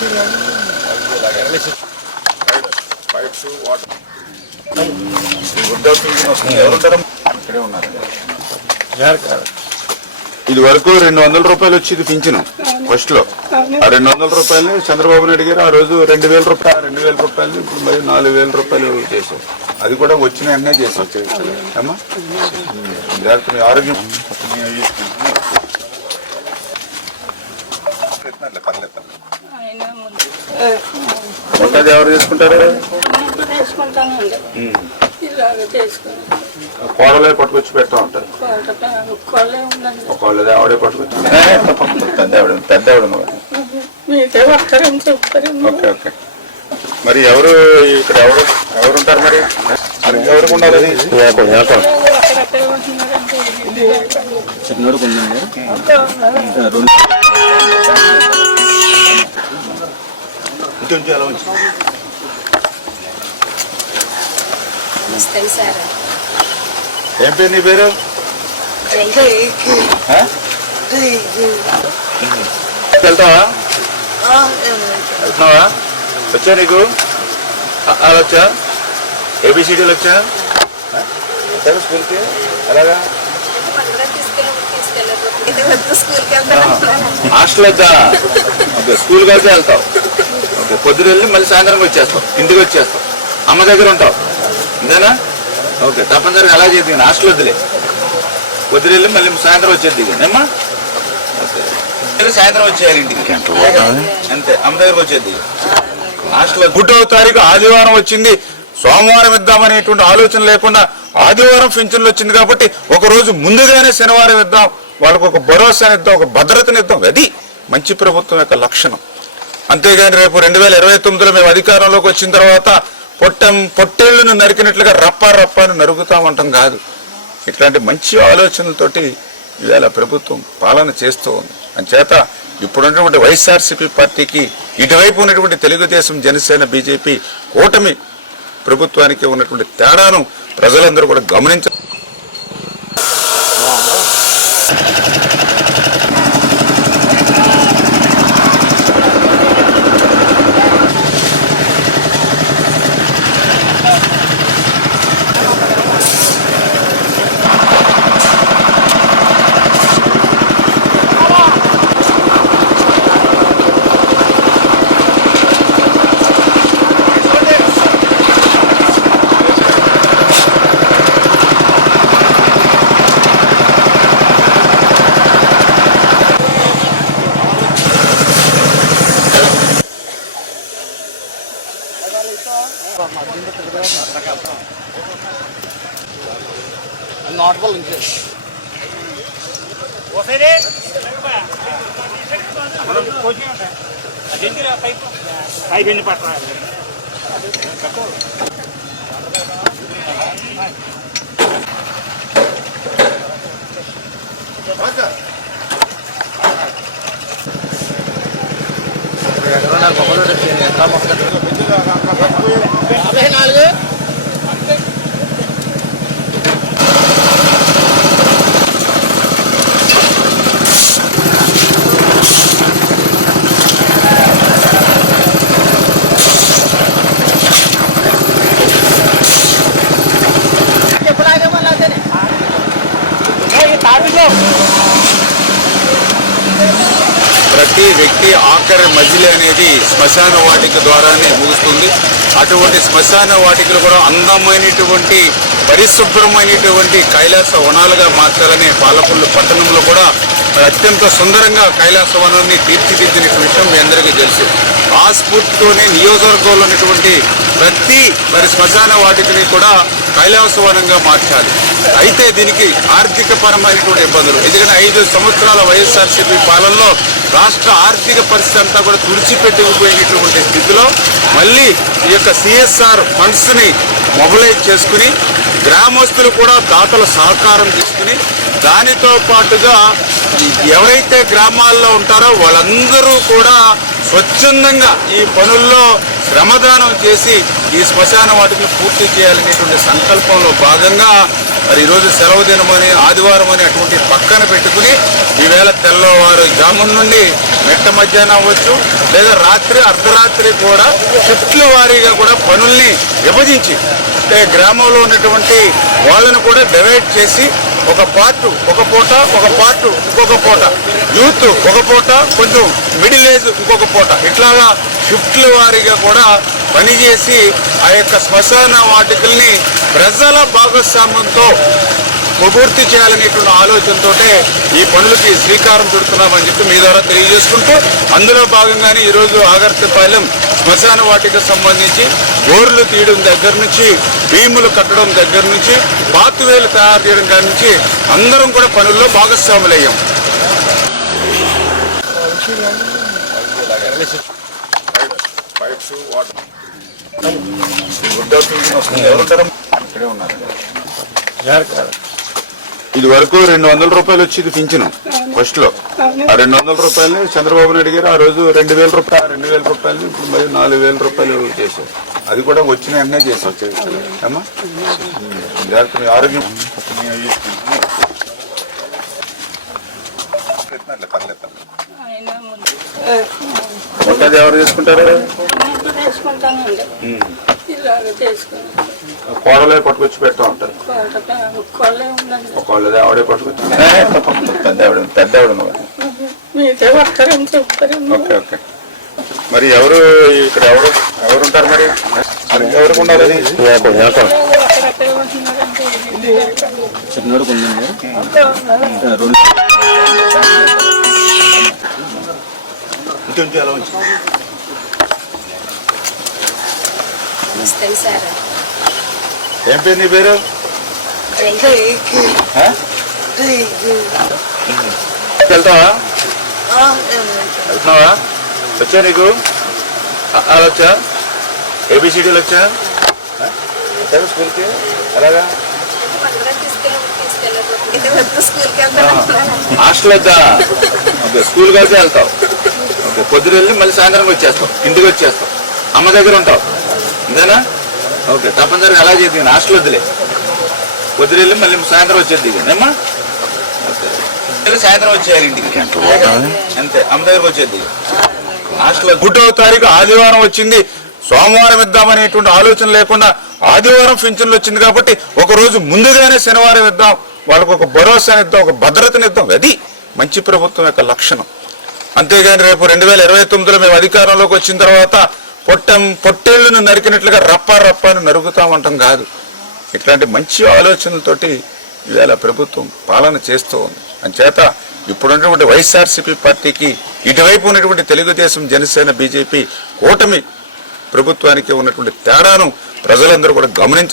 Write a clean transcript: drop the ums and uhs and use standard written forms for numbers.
ఇది వరకు 200 రూపాయలు వచ్చేది పింఛను ఫస్ట్ లో. ఆ 200 రూపాయలు చంద్రబాబు నాయుడు గారు ఆ రోజు 2000 రూపాయలు 2000 రూపాయలు ఇప్పుడు మరి 4000 రూపాయలు చేశారు. అది కూడా వచ్చిన వెంటనే చేశారు అమ్మా. జాగ్రత్త, మీ ఆరోగ్యం ఎవరు తీసుకుంటారు? కోడలే పట్టుకొచ్చి పెడతా ఉంటారు. కోళ్ళదే ఆవిడే పట్టుకొచ్చి పెద్ద ఓకే ఓకే. మరి ఎవరు ఇక్కడ ఎవరుంటారు? మరి ఎవరికి ఉండాలి? చిన్నోడుకు ఉందండి. ఇంకొంచెం ఎలా వచ్చి ఏం పేరు నీ పేరు? వెళ్తావా? వెళ్తున్నావా? వచ్చా నీకు అలా వచ్చా? ఏబిసిడీలు వచ్చా? స్కూల్కి అలాగా? హాస్టల్ వద్దా? ఓకే, స్కూల్కి వెళ్తే వెళ్తావు. ఓకే, పొద్దున వెళ్ళి మళ్ళీ సాయంత్రం వచ్చేస్తావు, ఇంటికి వచ్చేస్తావు, అమ్మ దగ్గర ఉంటావు అంతేనా? ఓకే, తప్పనిసరిగా అలా చేద్ది. హాస్టల్ వద్దులే, పొద్దున వెళ్ళి మళ్ళీ సాయంత్రం వచ్చేది ఏమ్మా? ఓకే, సాయంత్రం వచ్చేయాలి ఇంటికి అంతే, అమ్మ దగ్గరకు వచ్చేది. హాస్టల్ 1వ తారీఖు ఆదివారం వచ్చింది, సోమవారం ఇద్దామనేటువంటి ఆలోచన లేకుండా ఆదివారం పింఛన్లు వచ్చింది కాబట్టి ఒక రోజు ముందుగానే శనివారం ఇద్దాం, వాళ్ళకు ఒక భరోసాని ఇద్దాం, ఒక భద్రతనిద్దాం. అది మంచి ప్రభుత్వం యొక్క లక్షణం. అంతేగాని రేపు 2029లో మేము అధికారంలోకి వచ్చిన తర్వాత పొట్టేళ్లను నరికినట్లుగా రప్పాని నరుగుతామంటాం కాదు. ఇట్లాంటి మంచి ఆలోచనలతోటి ఇవాళ ప్రభుత్వం పాలన చేస్తూ ఉంది. అంచేత ఇప్పుడున్నటువంటి వైఎస్ఆర్సీపీ పార్టీకి ఇటువైపు ఉన్నటువంటి తెలుగుదేశం, జనసేన, బీజేపీ కూటమి ప్రభుత్వానికి ఉన్నటువంటి తేడాను ప్రజలందరూ కూడా గమనించారు. ప్రతి వ్యక్తి ఆఖరి మజిలీ అనేది శ్మశాన వాటిక ద్వారానే ముగుస్తుంది. అటువంటి శ్మశాన వాటికలు కూడా అందమైనటువంటి పరిశుభ్రమైనటువంటి కైలాస వనాలుగా మార్చాలని పాలకొల్లు పట్టణంలో కూడా అత్యంత సుందరంగా కైలాస వనాన్ని తీర్చిదిద్దిన విషయం మీ అందరికీ తెలుసు. ఆ స్ఫూర్తితోనే నియోజకవర్గంలో ఉన్నటువంటి ప్రతి శ్మశాన వాటికని కూడా కైలాసవనంగా మార్చాలి. అయితే దీనికి ఆర్థిక పరమైనటువంటి ఇబ్బందులు, ఎందుకంటే 5 సంవత్సరాల వైఎస్ఆర్సీపీ పాలనలో రాష్ట్ర ఆర్థిక పరిస్థితి అంతా కూడా తుడిచిపెట్టుకుపోయినటువంటి స్థితిలో మళ్ళీ ఈ యొక్క సిఎస్ఆర్ ఫండ్స్ని మొబిలైజ్ చేసుకుని గ్రామస్తులు కూడా దాతల సహకారం తీసుకుని దానితో పాటుగా ఎవరైతే గ్రామాల్లో ఉంటారో వాళ్ళందరూ కూడా స్వచ్ఛందంగా ఈ పనుల్లో శ్రమదానం చేసి ఈ శ్మశాన వాటిని పూర్తి చేయాలనేటువంటి సంకల్పంలో భాగంగా మరి ఈరోజు సెలవు దినమని ఆదివారం అని అటువంటి పక్కన పెట్టుకుని ఈవేళ తెల్లవారు జామున్ నుండి మెట్ట మధ్యాహ్నం అవ్వచ్చు, లేదా రాత్రి అర్ధరాత్రి కూడా షిఫ్ట్ల వారీగా కూడా పనుల్ని విభజించి అంటే గ్రామంలో ఉన్నటువంటి వాళ్ళను కూడా డివైడ్ చేసి ఒక పార్ట్ ఒక పూట, ఒక పార్ట్ ఇంకొక పూట, యూత్ ఒక పూట, కొంచెం మిడిల్ ఏజ్ ఇంకొక పూట, ఇట్లాగా షిఫ్ట్ల వారీగా కూడా పనిచేసి ఆ యొక్క శ్మశాన వాటికల్ని ప్రజల భాగస్వామ్యంతో పూర్తి చేయాలనేటువంటి ఆలోచనతో ఈ పనులకి శ్రీకారం చుడుతున్నామని చెప్పి మీ ద్వారా తెలియజేసుకుంటూ, అందులో భాగంగానే ఈరోజు ఆగర్తిపాలెం శ్మశాన వాటికి సంబంధించి బోర్లు తీయడం దగ్గర నుంచి, భీములు కట్టడం దగ్గర నుంచి, బాతువేలు తయారు చేయడం దగ్గర నుంచి అందరం కూడా పనుల్లో భాగస్వాములయ్యాం. ఇది వరకు 200 రూపాయలు వచ్చి పింఛను ఫస్ట్ లో. ఆ 200 రూపాయలని చంద్రబాబు నాయుడు గారు ఆ రోజు 2000 రూపాయలు, 2000 రూపాయలు ఇప్పుడు మరి 4000 రూపాయలు చేశారు. అది కూడా వచ్చిన వెంటనే చేసాం అమ్మా. జాగ్రత్త, మీ ఆరోగ్యం మొట్టది ఎవరు చేసుకుంటారు? కోడలే పట్టుకొచ్చి పెడతా ఉంటారు. కోళ్ళదే ఆవిడే పట్టుకొచ్చి పెద్ద ఓకే ఓకే. మరి ఎవరు ఇక్కడ ఎవరు ఉంటారు? మరి ఎవరికి ఉండాలి? చిన్నోడికి ఉందండి. ఎలా వచ్చి ఏం పేరు నీ పేరు? వెళ్తావా? వెళ్తున్నావా? వచ్చా నీకు అలా వచ్చా? ఏబిసిడీలు వచ్చా? స్కూల్కి అలాగా? హాస్టల్ వద్దా? ఓకే, స్కూల్కి వెళ్తే వెళ్తావు. ఓకే, పొద్దున వెళ్ళి మళ్ళీ సాయంత్రం వచ్చేస్తావు, ఇంటికి వచ్చేస్తావు, అమ్మ దగ్గర ఉంటావు, అంతేనా? ఓకే, తప్పనిసరిగా అలా చేద్ది. హాస్టల్ వద్దులే, పొద్దున వెళ్ళి మళ్ళీ సాయంత్రం వచ్చేది ఏమ్మా. సాయంత్రం వచ్చేయాలి ఇంటికి, అంతే, అమ్మ దగ్గరకు వచ్చేది. హాస్టల్ 1వ తారీఖు ఆదివారం వచ్చింది, సోమవారం ఇద్దామనేటువంటి ఆలోచన లేకుండా ఆదివారం పింఛన్లు వచ్చింది కాబట్టి ఒక రోజు ముందుగానే శనివారం ఇద్దాం, వాళ్ళకు ఒక భరోసాని ఇద్దాం, ఒక భద్రతనిద్దాం. అది మంచి ప్రభుత్వం యొక్క లక్షణం. అంతేగాని రేపు 2029లో మేము అధికారంలోకి వచ్చిన తర్వాత పొట్టేళ్లను నరికినట్లుగా రప్పాను నరుగుతామంటాం కాదు. ఇట్లాంటి మంచి ఆలోచనలతోటి ఇవాళ ప్రభుత్వం పాలన చేస్తూ ఉంది. అంచేత ఇప్పుడున్నటువంటి వైఎస్ఆర్సీపీ పార్టీకి ఇటువైపు ఉన్నటువంటి తెలుగుదేశం, జనసేన, బీజేపీ కూటమి ప్రభుత్వానికి ఉన్నటువంటి తేడాను ప్రజలందరూ కూడా గమనించారు.